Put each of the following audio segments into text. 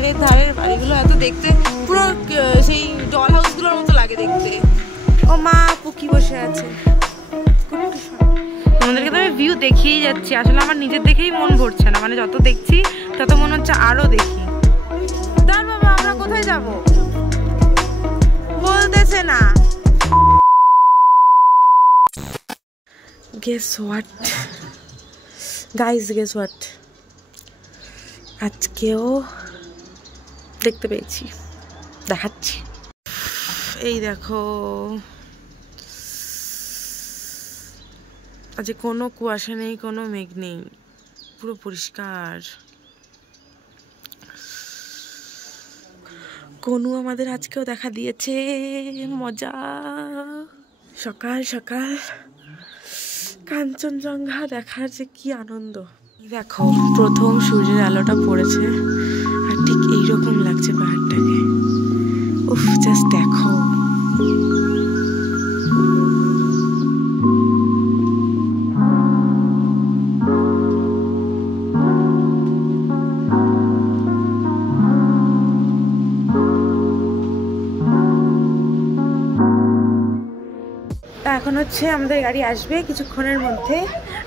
পাহাড়ের ধারের বাড়িগুলো এত দেখতে পুরো সেই ডল হাউসগুলোর মতো লাগে দেখতে। ও মা পুকি বসে আছে। তোমাদেরকে তো আমি ভিউ দেখিয়েই যাচ্ছি, আসলে আমার নিজের দেখেই মন ভরছে না, মানে যত দেখছি তত মনে হচ্ছে আরো দেখি। দাঁড় বাবা, আমরা কোথায় যাব বলতেছে না। Guess what guys, guess what, আজকেও দেখতে পেয়েছি, দেখাচ্ছি। এই দেখো, আজ কোনো কুয়াশা নেই, কোনো মেঘ নেই, পুরো পরিষ্কার। কনু আমাদের আজকেও দেখা দিয়েছে, মজা। সকাল সকাল কাঞ্চনজঙ্ঘা দেখার যে কি আনন্দ। দেখো প্রথম সূর্যের আলোটা পড়েছে আর ঠিক এইরকম লাগছে পাহাড়টাকে। উফ, জাস্ট দেখো। এখন হচ্ছে আমাদের গাড়ি আসবে কিছুক্ষণের মধ্যে,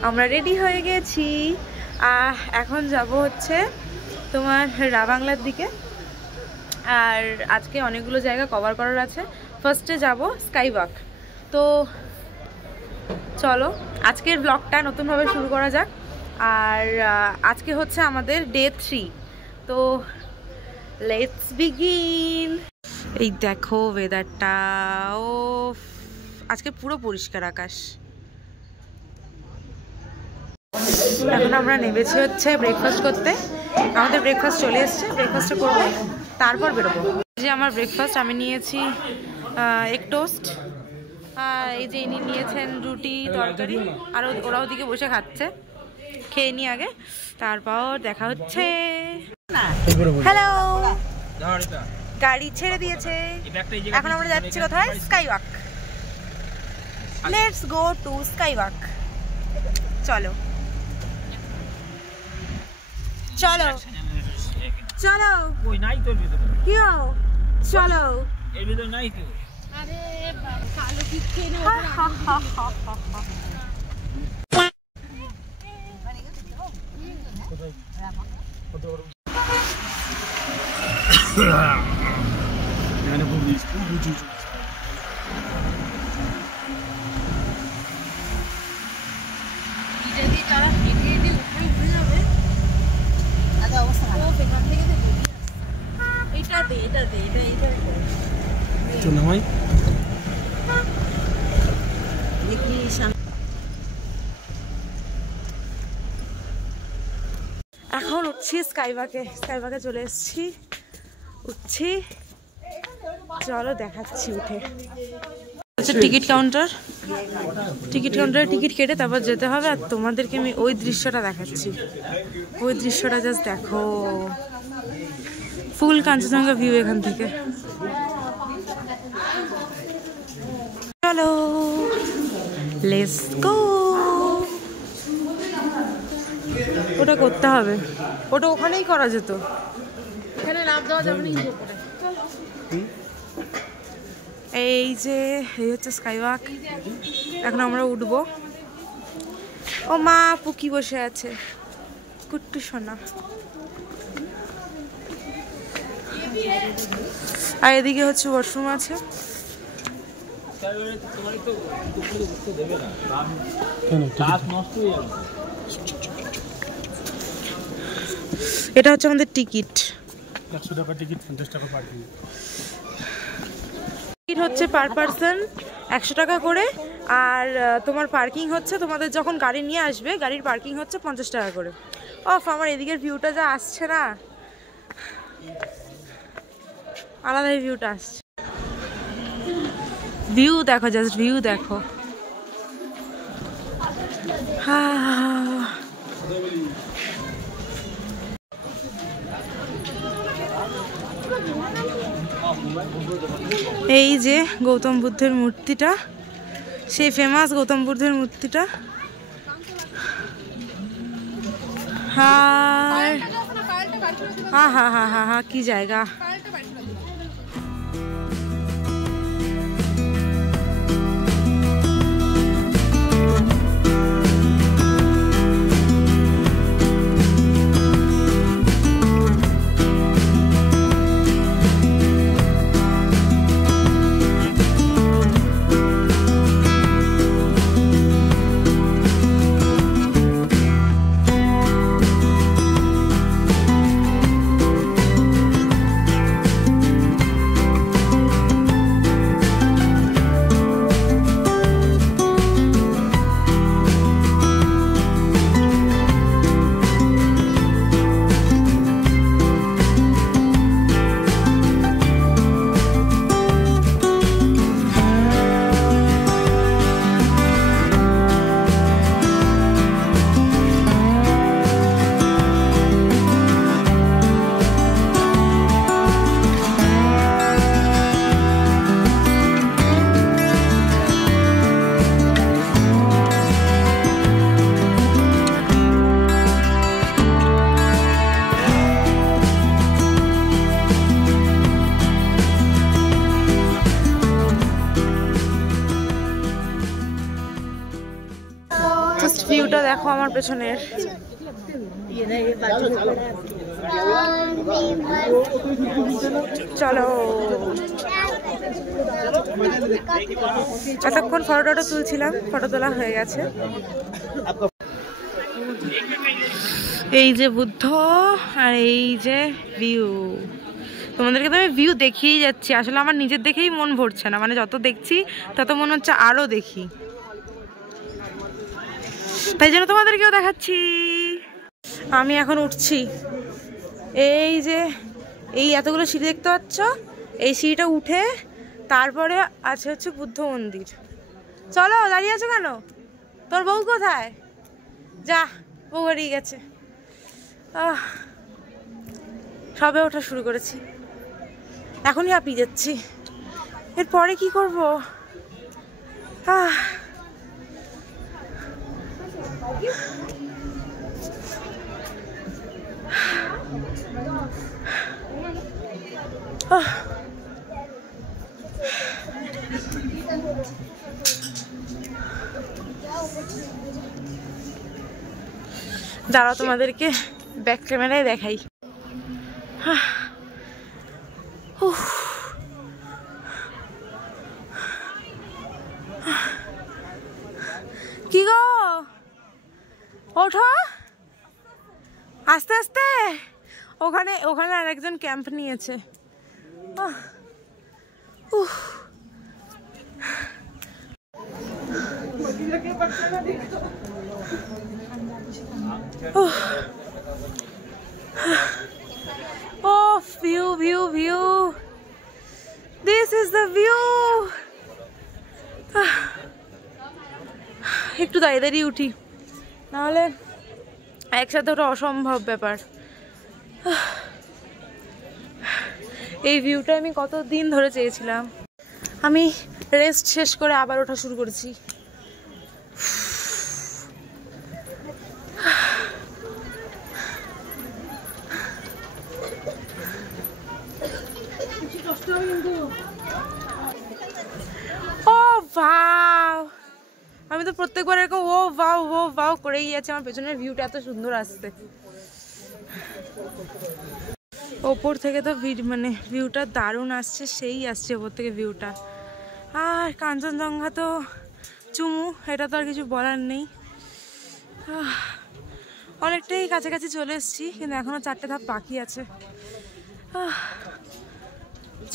আমরা রেডি হয়ে গেছি। এখন যাব হচ্ছে তোমার রাবাংলার দিকে, আর আজকে অনেকগুলো জায়গা কভার করার আছে। ফার্স্টে যাব স্কাই ওয়াক। তো চলো আজকের ব্লগটা নতুনভাবে শুরু করা যাক। আর আজকে হচ্ছে আমাদের ডে 3, তো লেটস বিগিন। এই দেখো ওয়েদারটা, ও আজকে পুরো পরিষ্কার আকাশ। এখন আমরা নেমেছি হচ্ছে ব্রেকফাস্ট করতে। আমাদের ব্রেকফাস্ট চলে এসছে, ব্রেকফাস্টটা করবো তারপর বেরোবো। যে আমার ব্রেকফাস্ট আমি নিয়েছি এগ টোস্ট, এই যে ইনি নিয়েছেন রুটি তরকারি, আর ওরা ওদিকে বসে খাচ্ছে। খেয়ে নি আগে, তারপর দেখা হচ্ছে। হ্যালো, গাড়ি ছেড়ে দিয়েছে, এখন আমরা যাচ্ছি কোথায়? Sky walk. Let's go to sky walk. চলো চলো চলো, কি চলো। আরে কালো কিচ্ছে না, যদি তারা হেঁটে হেঁটে উপরে উঠে যাবে তাহলে অবস্থা খারাপ। এখান থেকে তো এটা দে, এটা দে, এটা তো নামাই দেখি সামনে। এখন উঠছি স্কাইওয়াকে, স্কাইওয়াকে চলে এসেছি, উঠছি। চলো দেখাচ্ছি উঠে। আচ্ছা, টিকিট কাউন্টার, টিকিট কাউন্টারে টিকিট কেটে তারপর যেতে হবে। আর তোমাদেরকে আমি ওই দৃশ্যটা দেখাচ্ছি, ওই দৃশ্যটা জাস্ট দেখো, ফুল কাঞ্চনজঙ্ঘা ভিউ এখান থেকে। চলো লেটস গো। ওটা করতে হবে, ওটা ওখানেই করা যেত, এখানে লাভ দেওয়া যাবে না। এই যে এই হচ্ছে স্কাই ওয়াক, এখন আমরা উঠবো। ও মা পুকি বসে আছে, কুট্টু সোনা। আর এদিকে হচ্ছে ওয়াশরুম আছে। এটা হচ্ছে আমাদের টিকিট, 100 টাকা টিকিট, 50 টাকা পার্কিং। টিকিট হচ্ছে পার পারসন 100 টাকা করে, আর তোমার পার্কিং হচ্ছে, তোমাদের যখন গাড়ি নিয়ে আসবে গাড়ির পার্কিং হচ্ছে 50 টাকা করে। অফ, আমার এদিকের ভিউটা যা আসছে না, আলাদাই ভিউটা আসছে। ভিউ দেখো, জাস্ট ভিউ দেখো। এই যে গৌতম বুদ্ধের মূর্তিটা, সেই ফেমাস গৌতম বুদ্ধের মূর্তিটা। হাই হ্যাঁ হ্যাঁ হ্যাঁ হ্যাঁ হ্যাঁ, কি জায়গা। ভিউটা দেখো আমার পেছনের। চলো এতক্ষণ ফটো তুলছিলাম, ফটো তোলা হয়ে গেছে। এই যে বুদ্ধ আর এই যে ভিউ, তোমাদেরকে তো আমি ভিউ দেখিয়েই যাচ্ছি, আসলে আমার নিজের দেখেই মন ভরছে না, মানে যত দেখছি তত মনে হচ্ছে আরো দেখি, তাই জন্য তোমাদেরকেও দেখাচ্ছি। আমি এখন উঠছি, এই যে এই এতগুলো সিঁড়ি দেখতে পাচ্ছ, এই সিঁড়িটা উঠে তারপরে আছে হচ্ছে বুদ্ধ মন্দির। চলো, দাঁড়িয়ে আছো কেন? তোর বউ কোথায়? যা, বউ হারিয়ে গেছে। সবে ওঠা শুরু করেছি, এখনই হাঁপিয়ে যাচ্ছি, এরপরে কি করবো? দাঁড়াও তোমাদেরকে ব্যাক ক্যামেরায় দেখাই। কি গো, ওঠো আস্তে আস্তে। ওখানে ওখানে আরেকজন ক্যাম্প নিয়েছে। Oh, view, view, view. This is the view. একটু দাঁড়িয়ে দাঁড়িয়ে উঠি, নাহলে একসাথে ওটা অসম্ভব ব্যাপার। এই ভিউটা আমি কতদিন ধরে চেয়েছিলাম। আমি রেস্ট শেষ করে আবার ওঠা শুরু করেছি। ও ভাও, আমি তো প্রত্যেকবার এরকম ও ভাও করেই যাচ্ছি। আমার পেছনের ভিউটা এত সুন্দর আসছে ওপর থেকে, তো মানে ভিউটা দারুণ আসছে, সেই আসছে ওপর থেকে ভিউটা। আর কাঞ্চনজঙ্ঘা তো চুমু, এটা তো আর কিছু বলার নেই। অনেকটাই কাছাকাছি চলে এসেছি, কিন্তু এখনো 4টে ধাপ বাকি আছে।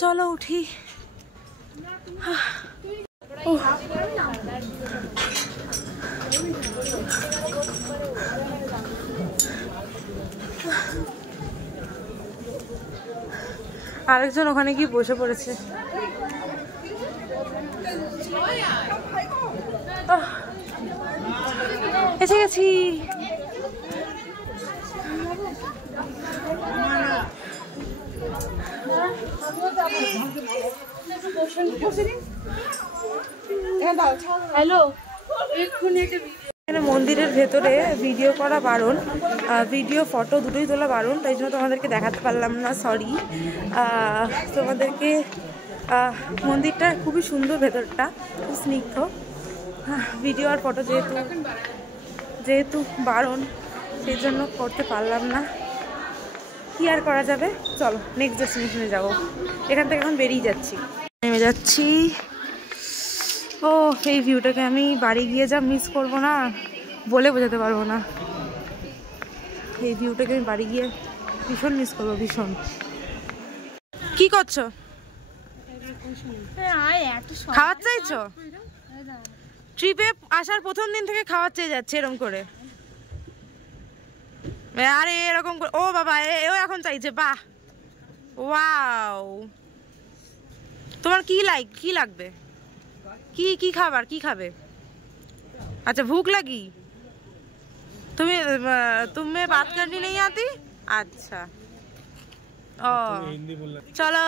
চলো উঠি। আরেকজন ওখানে গিয়ে বসে পড়েছে। এসে গেছি। হ্যালো, এক্ষুনি একটা এখানে মন্দিরের ভেতরে ভিডিও করা বারণ, ভিডিও ফটো দুটোই তোলা বারণ, তাই জন্য তোমাদেরকে দেখাতে পারলাম না, সরি। তোমাদেরকে মন্দিরটা খুবই সুন্দর, ভেতরটা খুব স্নিগ্ধ। ভিডিও আর ফটো যেহেতু বারণ, সেই জন্য করতে পারলাম না। কি আর করা যাবে, চলো নেক্সট ডেস্টিনেশনে যাবো। এখান থেকে এখন বেরিয়ে যাচ্ছি, নেমে যাচ্ছি। ও এই ভিউটাকে আমি বাড়ি গিয়ে যা মিস করবো না, বলে বোঝাতে পারবো না। এই ভিউটাকে আমি বাড়ি গিয়ে ভীষণ মিস করবো, ভীষণ। কি করছো? খাওয়ার চাইছো? ট্রিপে আসার প্রথম দিন থেকে খাওয়ার চেয়ে যাচ্ছে এরকম করে। আরে এরকম করে, ও বাবা এও এখন চাইছে, বাহ ওয়াও। তোমার কি লাগবে, কি খাবার, কি খাবে? अच्छा भूख लगी, तुम्हें बात करनी नहीं आती? अच्छा ও চলো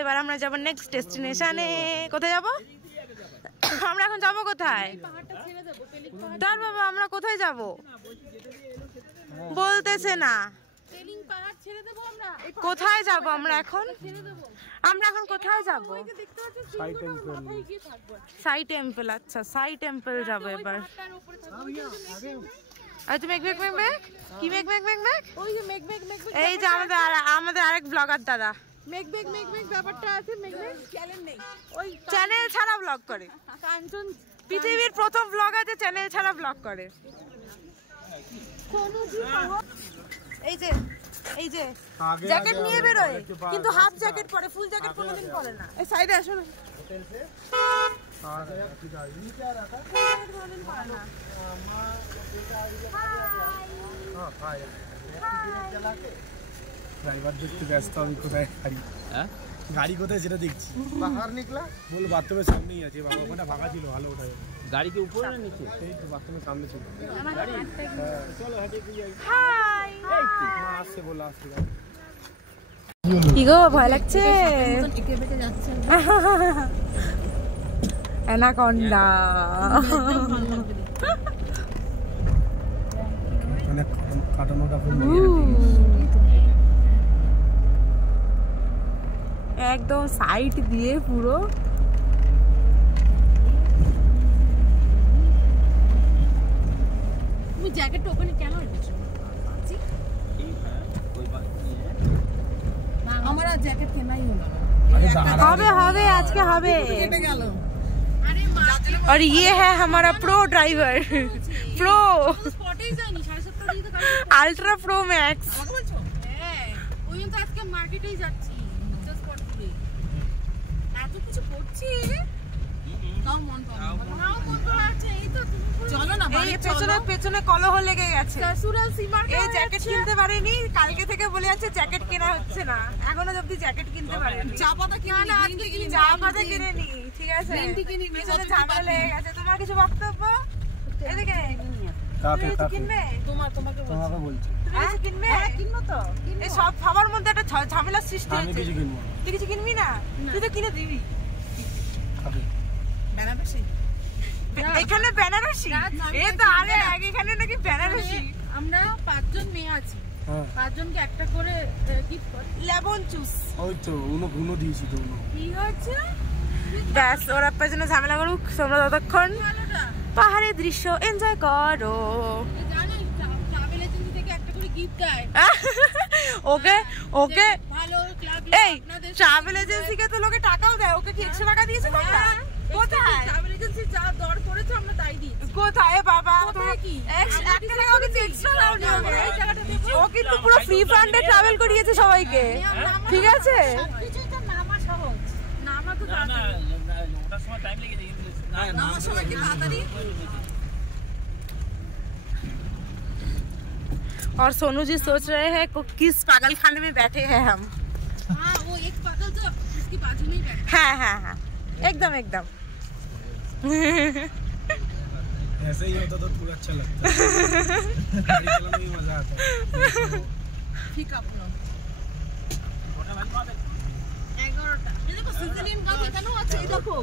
এবার আমরা যাব নেক্সট ডেস্টিনেশনে। কোথায় যাব আমরা এখন? যাব কোথায়? তার বাবা আমরা কোথায় যাব বলতেছে না। কোথায় যাব আমরা এখন? কোথায় যাব? সাই টেম্পল। আচ্ছা সাই টেম্পল যাবো এবার। আচ্ছা মেঘ কি মেঘ এই যে আমাদের আরেক ব্লগার দাদা ব্যাপারটা আছে। ওই চ্যানেল ছাড়া ব্লগ করে, পৃথিবীর প্রথম ব্লগার যে চ্যানেল ছাড়া ব্লগ করে। এই যে জ্যাকেট নিয়ে বেরোয়, কিন্তু হাফ জ্যাকেট পরে, ফুল জ্যাকেট কোনোদিন পরে না। এই সাইডে আসো না। ड्राइवर देखते व्यस्त अभी কোথায় গাড়ি কোথায় সেটা দেখছি। বাহার নিকলা বল বাথরুমের সামনেই আছে বাবা, ওখানে ভাঙা ছিল, ভালো ওটা গাড়ি কি উপরে না নিচে? সেই তো বাথরুমের সামনে ছিল গাড়ি। চলো হাঁটে দিয়ে যাই। হাই এই তো আসছে বলা আসছে। কি গো ভয় লাগছে? একে বেঁকে যাচ্ছে অ্যানাকন্ডা। মানে কাটানোটা একদম সাইড দিয়ে পুরো। তুমি জ্যাকেট ওখানে কেন রেখেছো? আমার আর জ্যাকেট কেনাই হলো না। হবে আজকে হবে। और ये है हमारा pro driver, pro ultra pro max. পেছনে কলহ লেগে গেছে। এই জ্যাকেট কিনতে পারেনি, কালকে থেকে বলে যাচ্ছে জ্যাকেট কেনা হচ্ছে না, এখনো অব্দি জ্যাকেট কিনতে পারেনি। চা পাতা কিনে নি, ঠিক আছে পেছনে ঝামেলা লেগে গেছে। তোমার কিছু বক্তব্য? এদিকে কিনবে? তোমাকে বলছি কিনবে? কিনবো তো। এই সব খাবার মধ্যে একটা ঝামেলার সৃষ্টি হচ্ছে। তুই কিছু কিনবি না? তুই তো কিনে দিবি। বেনারসি এখানে বেনারসি এই তো আরে আগে এখানে নাকি বেনারসি। আমরা 5 জন মেয়ে আছি, 5 জনকে একটা করে গিফট কর, লেমন জুস। ওই তো উনো দিয়েছি তো। কি হচ্ছে? ব্যাস ওরা পেছনে ঝামেলা করুক, তোমরা ততক্ষণ পাহাড়ের দৃশ্য এনজয় করো। জানো ট্রাভেল এজেন্সি থেকে একটা করে গিফট দেয়। ওকে ভালো ক্লাব। এই ট্রাভেল এজেন্সিকে তো লোকে টাকাও দেয়, ওকে কি 100 টাকা দিয়েছো তোমরা? কোথায় ট্রাভেল এজেন্সি যা দর করেছে আমরা তাই দিই। কোথায় বাবা? কোথায় কি 1 টাকাও কিছু এক্সট্রা দাওনি ওকে। এই টাকাটা দেব। ও কিন্তু পুরো ফ্রি ফান্ডে ট্রাভেল করিয়েছে সবাইকে, ঠিক আছে? সবকিছুই তো নামা সহজ, নামা তো না ওটার সময় টাইম লেগে যায়, নামার সময় কি তাড়াতাড়ি। और सोनू जी सोच रहे हैं किस पागलखाने में बैठे हैं हम। हाँ वो एक पागल जो उसकी बाजू में बैठा। हाँ एकदम ऐसे ही होता तो पूरा अच्छा लगता है। गाड़ी चलाने में मजा आता है। ठीक है अपना 11টা। ये देखो সিজনিং গাছ এখানেও আছে, এই দেখো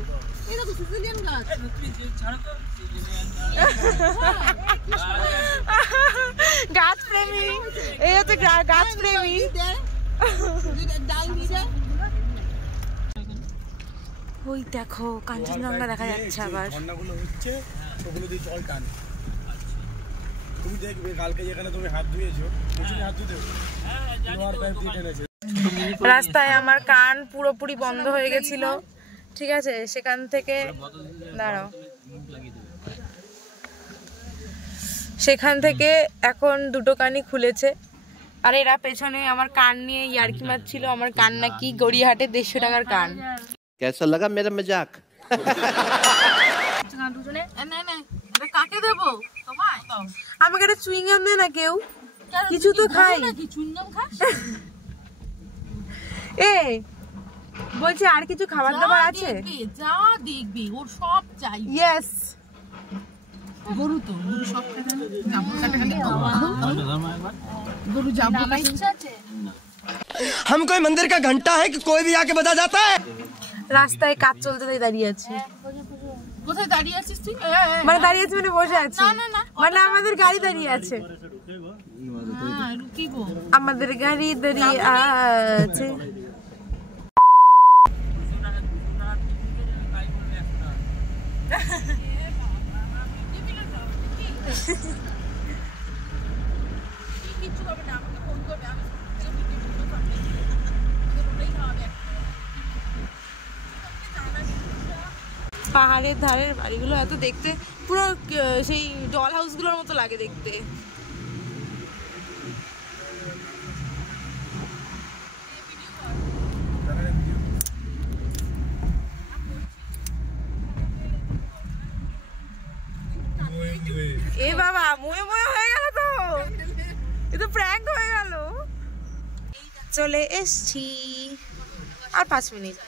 গাছ প্রেমী, এই হচ্ছে গাছ প্রেমী। ওই দেখো কাঞ্চনজঙ্ঘা দেখা যাচ্ছে আবার। ঝর্ণাগুলো হচ্ছে ওগুলো দিয়ে জল টানে। তুমি দেখবে কালকে যেখানে তুমি হাত ধুয়েছো পেছনে হাত ধুতে তোমার পায়ে দিয়ে টেনেছে। রাস্তায় আমার কান পুরোপুরি বন্ধ হয়ে গেছিল, ঠিক আছে, সেখান থেকে দাঁড়াও, সেখান থেকে এখন দুটো কানই খুলেছে। আর এরা পেছনে আমার কান নিয়ে ইয়ার্কি মারছিল, আমার কান নাকি গড়িয়াহাটে 150 টাকার কান। कैसा लगा मेरा मजाक? কাকে দেবো? আমাকে একটা চুইংগাম দে না, কেউ কিছু তো খাই। এই বলছি আর কিছু খাবার দাবার আছে? যা দেখবি ওর সব চাই। ইয়েস, গরু তো গরু সব খেতে গরু যাবো আছে। हम कोई मंदिर का घंटा है कि कोई भी आके बजा जाता है? রাস্তায় কাজ চলতে তাই দাঁড়িয়ে আছি। কোথায় দাঁড়িয়ে আছিস তুই? মানে দাঁড়িয়ে আছি মানে বসে আছি, মানে আমাদের গাড়ি দাঁড়িয়ে আছে। আমাদের গাড়ি দাঁড়িয়ে আছে। পাহাড়ের ধারের বাড়িগুলো এত দেখতে পুরো সেই ডল হাউসগুলোর মতো লাগে দেখতে। এ বাবা মুয়ে মুয়ে হয়ে গেল তো, এ তো প্র্যাঙ্ক হয়ে গেল। চলে এসছি আর 5 মিনিট,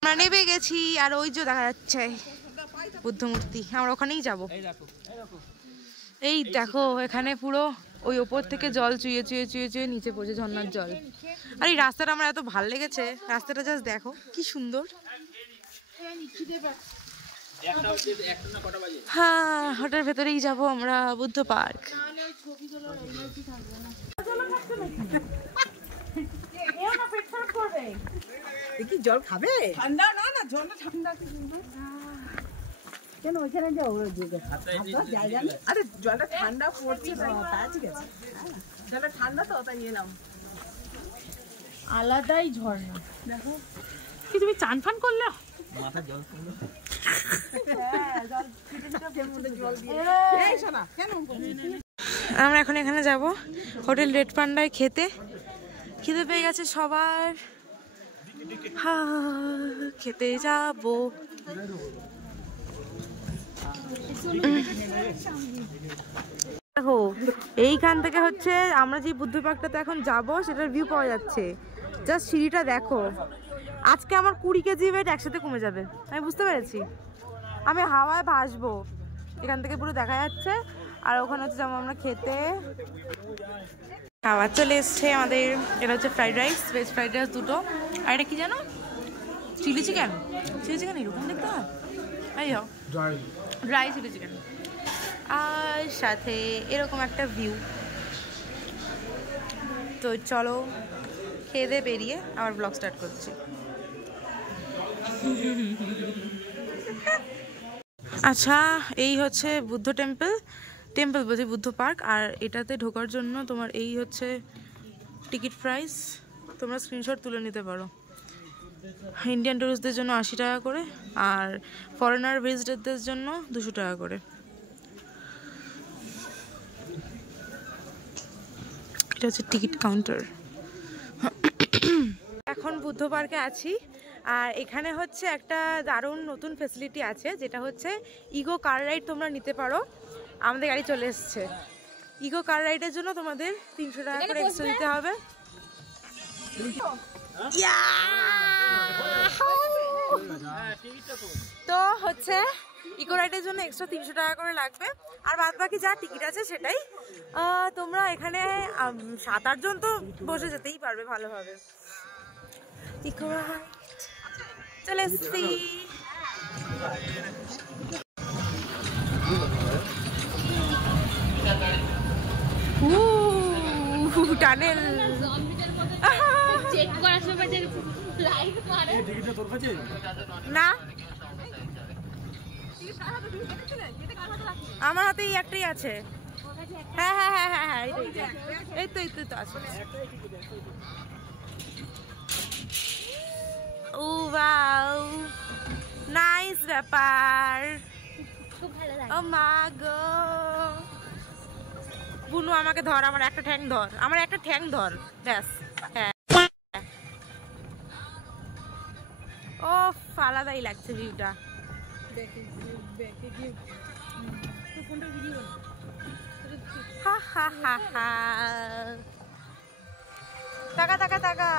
আমরা নেমে গেছি। আর ওই যে দেখা যাচ্ছে বুদ্ধ মূর্তি, আমরা ওখানেই যাব। এই দেখো এখানে পুরো ওই ওপর থেকে জল চুয়ে চুয়ে চুয়ে চুয়ে নিচে পড়ছে, ঝর্ণার জল। আর এই রাস্তাটা আমার এত ভালো লেগেছে, রাস্তাটা জাস্ট দেখো কি সুন্দর। হ্যাঁ, ওটার ভেতরেই যাব আমরা, বুদ্ধ পার্ক। কি জল খাবে? ঠান্ডা না না, জলটা ঠান্ডা। কেন ওইখানে যাও? আরে জলটা ঠান্ডা পড়ছে, ঠিক আছে, জলটা ঠান্ডা তো তাই নিয়ে নাও। আলাদাই ঝর্ণা দেখো। কি তুমি চান ফান করলে? মাথা জল পড়লো। আমরা এখন এখানে যাব হোটেল রেড পান্ডায় খেতে। খিদে পেয়ে গেছে সবার, খেতে যাব। দেখো এইখান থেকে হচ্ছে আমরা যে বুদ্ধ পার্কটাতে এখন যাব সেটার ভিউ পাওয়া যাচ্ছে। জাস্ট সিঁড়িটা দেখো। আজকে আমার 20 কেজি ওয়েট একসাথে কমে যাবে, আমি বুঝতে পেরেছি। আমি হাওয়ায় ভাসবো, এখান থেকে পুরো দেখা যাচ্ছে। আর ওখানে হচ্ছে যাবো আমরা খেতে। খাবার চলে এসছে আমাদের। এটা হচ্ছে fried rice, veg fried rice দুটো। আর এটা কি জানো? Chilli chicken. চিলি চিকেন এরকম দেখতে হয়, এই ড্রাই চিলি চিকেন। আর সাথে এরকম একটা ভিউ। তো চলো খেয়ে দিয়ে বেরিয়ে আবার ব্লগ স্টার্ট করছি। আচ্ছা, এই হচ্ছে বুদ্ধ টেম্পল বলছি বুদ্ধ পার্ক। আর এটাতে ঢোকার জন্য তোমার এই হচ্ছে টিকিট প্রাইস, তোমরা স্ক্রিনশট তুলে নিতে পারো। ইন্ডিয়ান টুরিস্টদের জন্য 80 টাকা করে, আর ফরেনার ভিজিটারদের জন্য 200 টাকা করে। এটা হচ্ছে টিকিট কাউন্টার। এখন বুদ্ধ পার্কে আছি। আর এখানে হচ্ছে একটা দারুণ নতুন ফেসিলিটি আছে, যেটা হচ্ছে ইগো কার রাইড তোমরা নিতে পারো। আমাদের গাড়ি চলে এসছে। ইগো কার রাইডের জন্য তোমাদের 300 টাকা করে এক্সট্রা দিতে হবে। তো হচ্ছে ইকো রাইডের জন্য এক্সট্রা 300 টাকা করে লাগবে। আর বাদ বাকি যা টিকিট আছে সেটাই। তোমরা এখানে 7-8 জন তো বসে যেতেই পারবে ভালোভাবে। চলে এসছি। টানেল না, আমার হাতে একটাই আছে। হ্যাঁ হ্যাঁ হ্যাঁ হ্যাঁ হ্যাঁ, এই তো আছে। ও ওয়াও, নাইস ব্যাপার। ও মা গো, বুনু আমাকে ধর, আমার একটা ঠ্যাং ধর, আমার একটা ঠ্যাং ধর, ব্যাস। হ্যাঁ, ও আলাদাই লাগছে ভিউটা। হা হা হা হা, টাকা টাকা টাকা।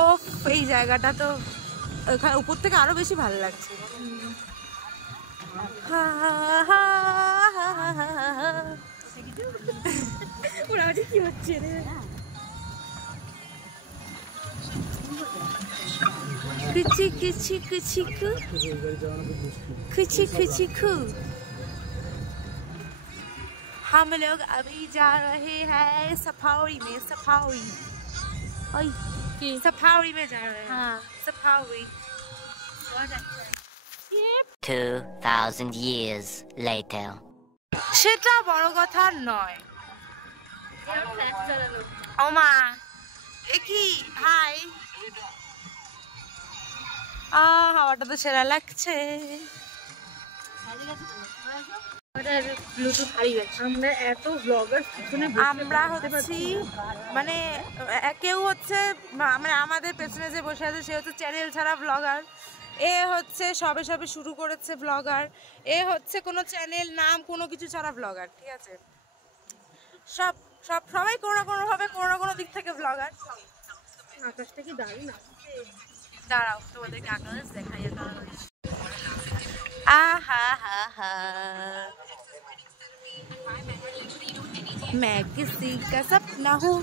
ও এই জায়গাটা তো উপর থেকে আরো বেশি ভালো লাগছে। কি হচ্ছে রে? किची किची किची कु किची किची कु। हम लोग अभी जा रहे हैं सफारी में, सफारी सफारी में जा रहे हैं। हाँ सफारी। 2000 years later. সেটা বড় কথা নয়। ওমা একি হাই, হাওয়াটা তো সেরা লাগছে। আমরা হচ্ছি মানে কেউ হচ্ছে মানে আমাদের পেছনে যে বসে আছে সে হচ্ছে চ্যানেল ছাড়া ব্লগার, এ হচ্ছে সবে সবে শুরু করেছে ব্লগার, এ হচ্ছে কোনো চ্যানেল নাম কোনো কিছু ছাড়া ব্লগার। ঠিক আছে, সবাই কোনো না কোনো ভাবে কোনো না কোনো দিক থেকে ব্লগার। আকাশটা কি দারুণ আসছে, দাঁড়াও তোমাদেরকে আকাশ দেখাই। আহা হা হা, मैं किसी का सपना हूँ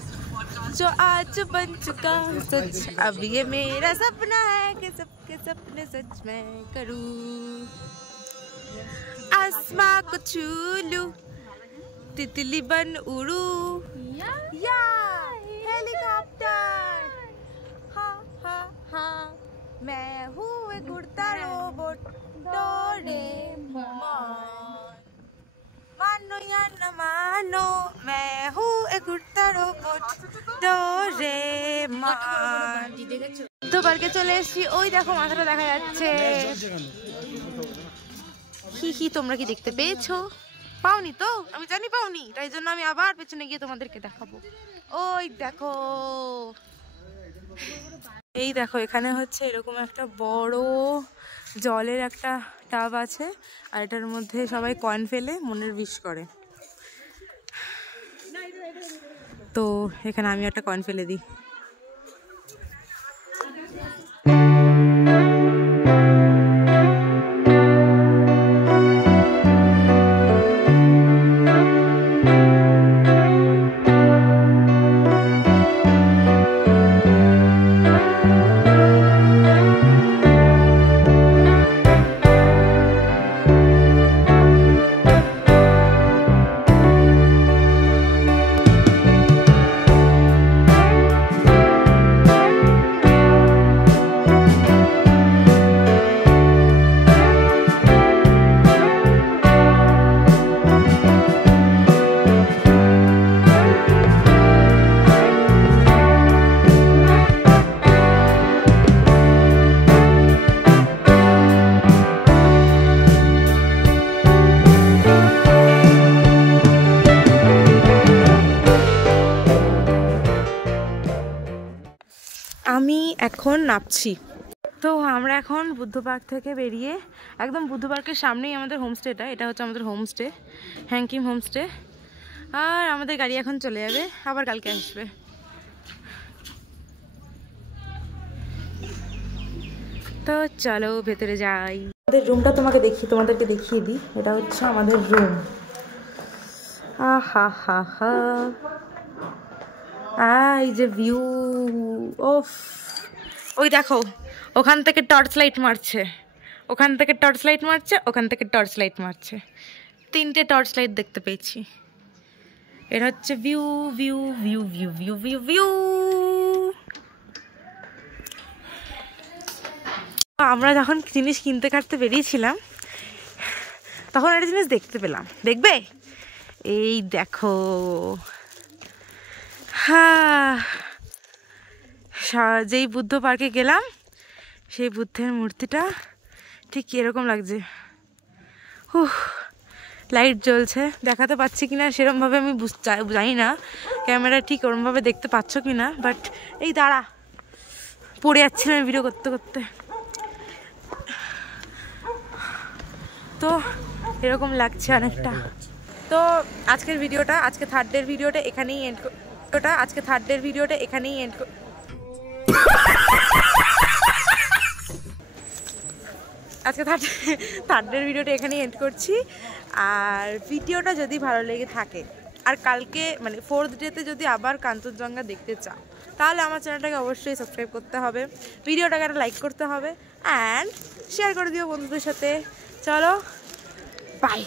जो आज बन चुका सच। अब ये मेरा सपना है कि सबके सपने सच मैं करूँ। आसमां को छू लूं, तितली बन उड़ूं, या हेलीकॉप्टर। हाँ हाँ हाँ, मैं हूँ एक उड़ता रोबोट डोरेमोन। मानो या न मानो, मैं हूँ एक उड़ता रोबोट डोरेमोन। তো পার্কে চলে এসেছি, ওই দেখো মাথাটা দেখা যাচ্ছে। হি হি, তোমরা কি দেখতে পেয়েছো? পাওনি তো, আমি জানি পাওনি, তাই জন্য আমি আবার পেছনে গিয়ে তোমাদেরকে দেখাবো। ওই দেখো, এই দেখো এখানে হচ্ছে এরকম একটা বড় জলের একটা টাব আছে, আর এটার মধ্যে সবাই কয়েন ফেলে মনের উইশ করে। তো এখানে আমি একটা কয়েন ফেলে দিই। আমি এখন নামছি। তো আমরা এখন বুদ্ধ পার্ক থেকে বেরিয়ে একদম বুদ্ধ পার্কের সামনেই আমাদের হোমস্টেটা, এটা হচ্ছে আমাদের হোমস্টে, হ্যাংকিম হোমস্টে। আর আমাদের গাড়ি এখন চলে যাবে, আবার কালকে আসবে। তো চলো ভেতরে যাই। আমাদের রুমটা তোমাদেরকে দেখিয়ে দিই। এটা হচ্ছে আমাদের রুম। আহা হা হা, এই যে ভিউ, ওফ। ওই দেখো ওখান থেকে টর্চ লাইট মারছে, ওখান থেকে টর্চ লাইট মারছে, ওখান থেকে টর্চ লাইট মারছে, 3টে টর্চ লাইট দেখতে পেয়েছি। এটা হচ্ছে view view view view view view view. আমরা যখন জিনিস কিনতে কাটতে বেরিয়েছিলাম তখন একটা জিনিস দেখতে পেলাম, দেখবে? এই দেখো, হ্যাঁ, যেই বুদ্ধ পার্কে গেলাম সেই বুদ্ধের মূর্তিটা ঠিক এরকম লাগছে। লাইট জ্বলছে, দেখাতে পাচ্ছি কিনা সেরকমভাবে আমি জানি না, ক্যামেরা ঠিক ওরমভাবে দেখতে পাচ্ছ কিনা, বাট এই দাঁড়া, পড়ে যাচ্ছিলাম ভিডিও করতে করতে। তো এরকম লাগছে অনেকটা। তো আজকের ভিডিওটা, আজকে থার্ড ডের ভিডিওটা এখানেই এন্ড করছি। আর ভিডিওটা যদি ভালো লেগে থাকে, আর কালকে মানে 4th ডেতে যদি আবার কাঞ্চনজঙ্ঘা দেখতে চাও, তাহলে আমার চ্যানেলটাকে অবশ্যই সাবস্ক্রাইব করতে হবে, ভিডিওটাকে একটা লাইক করতে হবে, অ্যান্ড শেয়ার করে দিও বন্ধুদের সাথে। চলো, বাই।